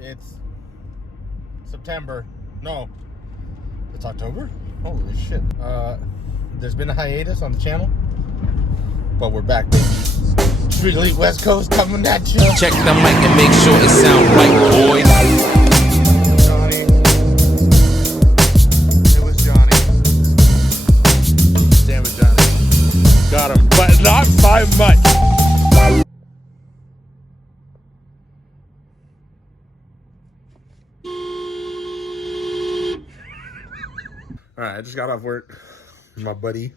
It's September. No, it's October? Holy shit. There's been a hiatus on the channel, but we're back, baby. StreetElite West Coast coming at you. Check the mic and make sure it sound right, boys. Johnny. It was Johnny. Damn it, Johnny. Got him, but not by much. All right, I just got off work. My buddy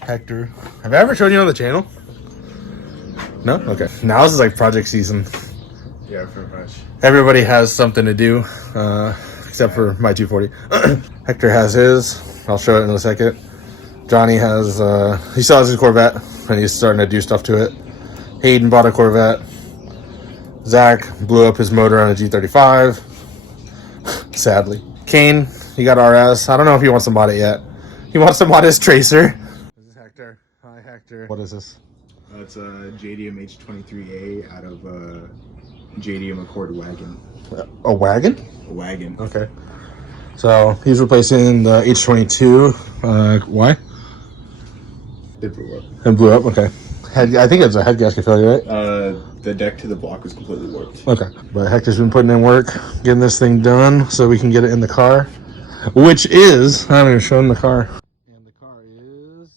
Hector. Have I ever shown you on the channel? No? Okay. Now this is like project season. Yeah, pretty much. Everybody has something to do, except for my 240. Hector has his. I'll show it in a second. Johnny has, he still has his Corvette, and he's starting to do stuff to it. Hayden bought a Corvette. Zach blew up his motor on a G35. Sadly. Kane, he got RS. I don't know if he wants to mod it yet. He wants to mod his Tracer. This is Hector. Hi, Hector. What is this? It's a JDM H23A out of JDM Accord wagon. A wagon? A wagon. Okay. So he's replacing the H22. Why? It blew up. It blew up. Okay. I think it's a head gasket failure, right? The deck to the block was completely warped. Okay. But Hector's been putting in work, getting this thing done so we can get it in the car, which is, I haven't even shown the car. And the car is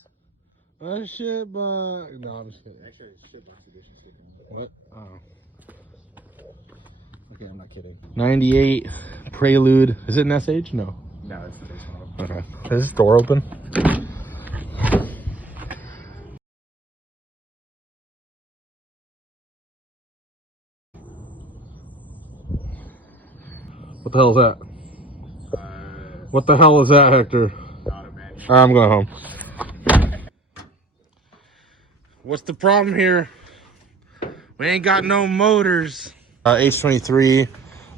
a shit box. No, I'm just kidding. Actually, it's shit box edition. What? Oh. Okay, I'm not kidding. 98 Prelude. Is it an SH? No. No, it's the base model. Okay. Is this door open? What the hell is that? What the hell is that, Hector? Automatic. I'm going home. What's the problem here? We ain't got no motors. H23,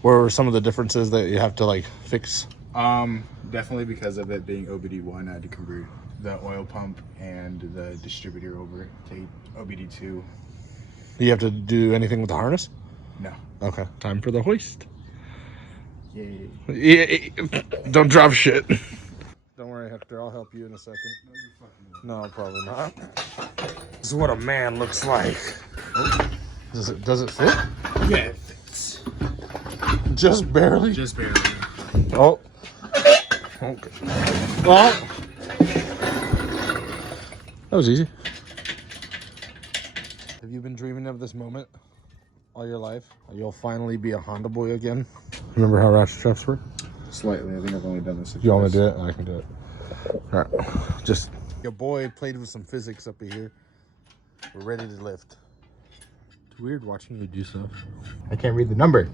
what were some of the differences that you have to like fix? Definitely because of it being OBD1, I had to convert the oil pump and the distributor over to OBD2. Do you have to do anything with the harness? No. Okay, time for the hoist. Yay. Yeah, don't drop shit. Don't worry, Hector, I'll help you in a second. No, probably not. This is what a man looks like. Oh. Does it fit? Yeah, it fits. Just barely? Just barely. Oh. Okay. Well, that was easy. Have you been dreaming of this moment all your life? You'll finally be a Honda boy again. Remember how ratchet straps were? Slightly. I think I've only done this. You want me to do it? I can do it. All right. Just your boy played with some physics up here. We're ready to lift. It's weird watching you do stuff. I can't read the number.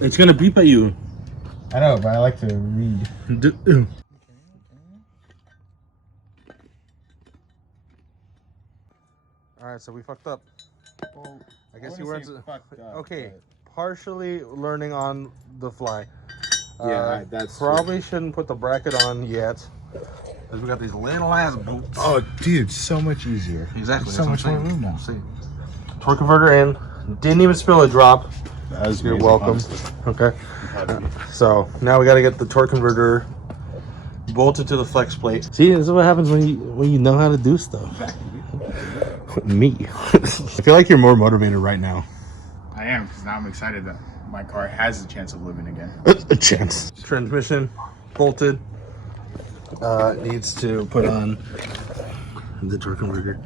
It's gonna beep at you. I know, but I like to read. All right, so we fucked up. Well, I guess you weren't. Okay, partially learning on the fly. Yeah, that's probably shouldn't put the bracket on yet, because we got these little ass boots. Oh, dude, so much easier. Exactly. So much more room now. See, torque converter in. Didn't even spill a drop. You're welcome. Honestly. Okay. So now we got to get the torque converter bolted to the flex plate. See, this is what happens when you know how to do stuff. Me. I feel like you're more motivated right now. I am, because now I'm excited that my car has a chance of living again. A chance. Transmission bolted. Needs to put on the torque converter.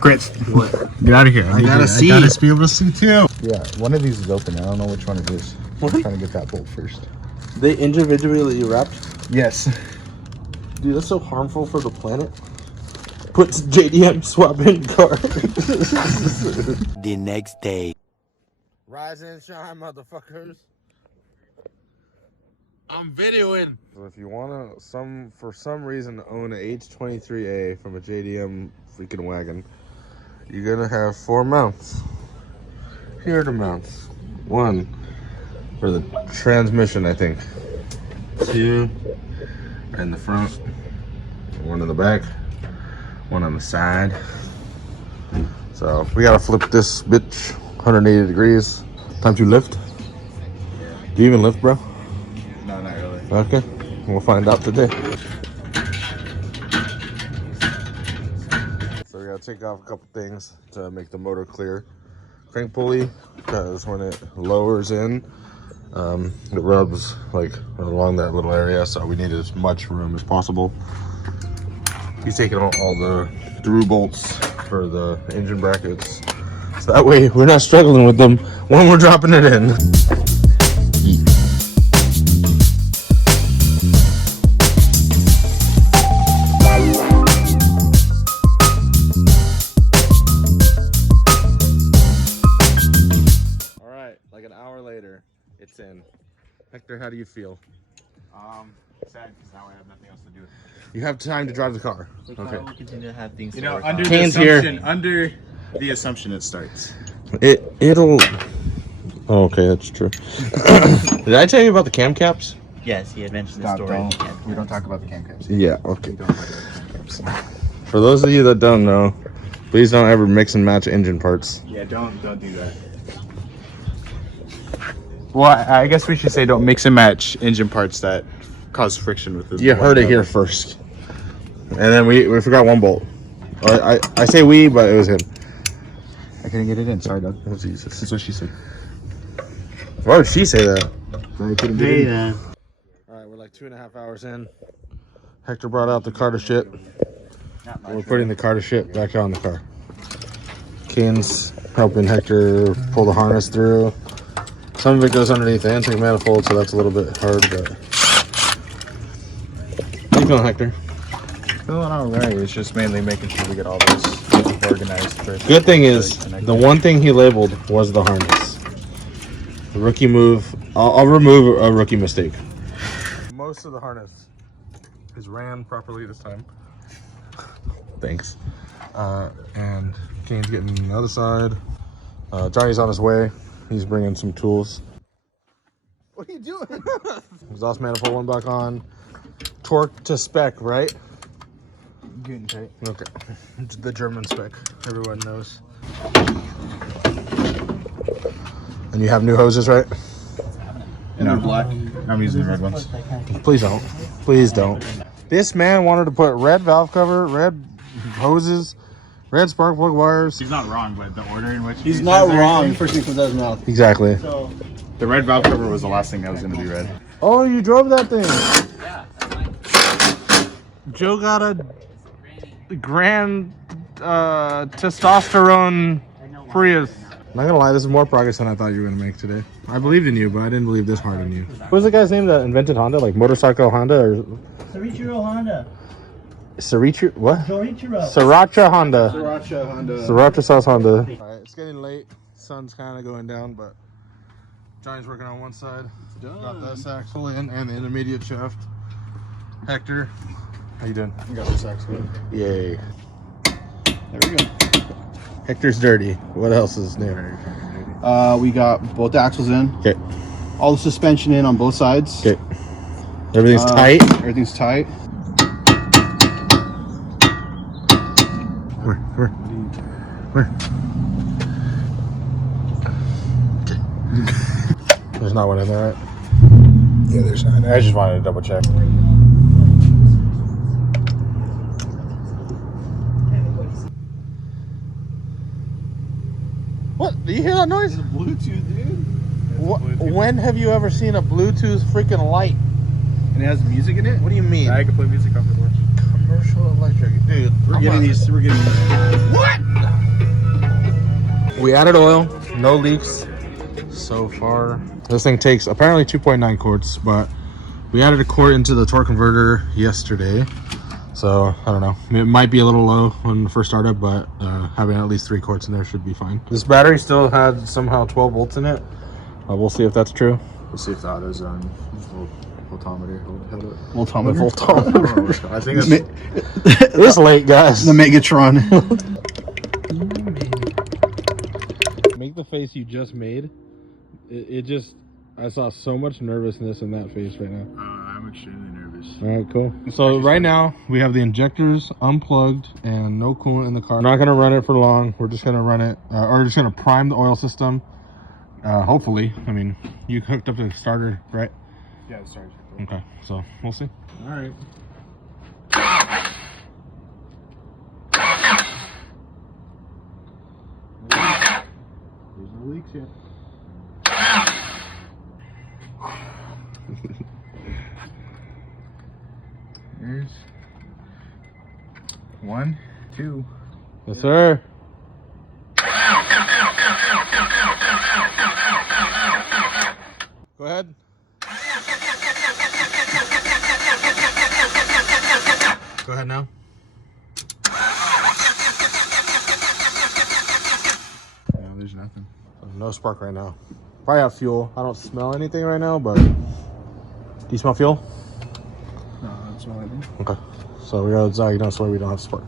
Chris, What? get out of here. I gotta see. I gotta be able to see too. Yeah, one of these is open. I don't know which one it is. I'm trying to get that bolt first. They individually wrapped? Yes. Dude, that's so harmful for the planet. Puts JDM swap in car. The next day. Rise and shine, motherfuckers. I'm videoing. So if you wanna for some reason own a H23A from a JDM freaking wagon, you're gonna have 4 mounts. Here are the mounts. 1 for the transmission, I think. 2 in the front. 1 in the back. 1 on the side. So we gotta flip this bitch 180 degrees. Time to lift. Do you even lift, bro? No, not really. Okay, we'll find out today. So we gotta take off a couple things to make the motor clear. Crank pulley, because when it lowers in, it rubs like along that little area, so we need as much room as possible. He's taking all the through bolts for the engine brackets, so that way we're not struggling with them when we're dropping it in. All right, like an hour later, it's in. Hector, how do you feel? Sad because now I have nothing else to do. You have time to drive the car. The car will continue to have things You to know, work under on. the Kane's assumption, here. under the assumption it starts. It'll. Oh, okay, that's true. Did I tell you about the cam caps? Yes, he had mentioned the story. We don't talk about the cam caps. Yeah. Okay. We don't talk about the cam caps. For those of you that don't know, please don't ever mix and match engine parts. Yeah, don't do that. Well, I guess we should say don't mix and match engine parts that cause friction with the. You heard it here first. And then we forgot one bolt. I say we, but it was him. I couldn't get it in. Sorry, Doug. Oh, Jesus. That's what she said. Why would she say that? I couldn't get it in. All right, we're like 2.5 hours in. Hector brought out the car to ship. We're putting the car to ship back on the car. Kane's helping Hector pull the harness through. Some of it goes underneath the intake manifold, so that's a little bit hard, but... How you feeling, Hector? Feeling alright. It's just mainly making sure we get all this organized first. Good thing is, the one thing he labeled was the harness. The rookie move. I'll remove a rookie mistake. Most of the harness is ran properly this time. Thanks. And Kane's getting the other side. Johnny's on his way. He's bringing some tools. What are you doing? Exhaust manifold one back on. Torque to spec, right? Getting tight. Okay. It's the German spec. Everyone knows. And you have new hoses, right? No, black. I'm using the red ones. Please don't. Please don't. This man wanted to put red valve cover, red hoses, red spark plug wires. He's not wrong, but the order in which He's not wrong. First thing comes out of his mouth. Exactly. the red valve cover was the last thing that was going to be red. Oh, you drove that thing. Joe got a grand testosterone Prius. I'm not gonna lie, this is more progress than I thought you were gonna make today. I believed in you, but I didn't believe this hard in you. What was the guy's name that invented Honda? Like Motorcycle Honda or Sorichiro Honda. Sriracha? What? Sorichiro. Sriracha Honda. Sriracha Honda. Sriracha sauce Honda. Alright, it's getting late. Sun's kind of going down, but Johnny's working on one side. Got this axle in and the intermediate shaft. Hector, how you doing? I got this axle. Yay. There we go. Hector's dirty. What else is new? We got both axles in. Okay. All the suspension in on both sides. Okay. Everything's tight. Everything's tight. Where? Okay. There's not one in there, right? Yeah, there's not. I just wanted to double check. What? Do you hear that noise? Bluetooth, dude. When have you ever seen a Bluetooth freaking light? And it has music in it. What do you mean? I can play music off the board. Commercial electric. Dude, We're getting these. We're getting these. What? We added oil. No leaks so far. This thing takes apparently 2.9 quarts, but we added a quart into the torque converter yesterday. So, I don't know. It might be a little low when first startup, but having at least 3 quarts in there should be fine. This battery still had somehow 12 volts in it. We'll see if that's true. We'll see if the auto's on voltometer. Voltometer. I think it's It's late, guys. The Megatron. Make the face you just made. It just, I saw so much nervousness in that face right now. I'm extremely nervous. injectors. All right, cool. So right now we have the injectors unplugged and no coolant in the car. We're not gonna run it for long. We're just gonna run it, or just gonna prime the oil system. Hopefully, I mean, you hooked up to the starter, right? Yeah, it starts. Okay, so we'll see. All right. There's no leaks yet. There's 1, 2. Yes, sir. Go ahead. Go ahead now. No, there's nothing. No spark right now. Probably have fuel. I don't smell anything right now, but do you smell fuel? No, that's all I think. Okay. So we got Zag, that's why we don't have spark.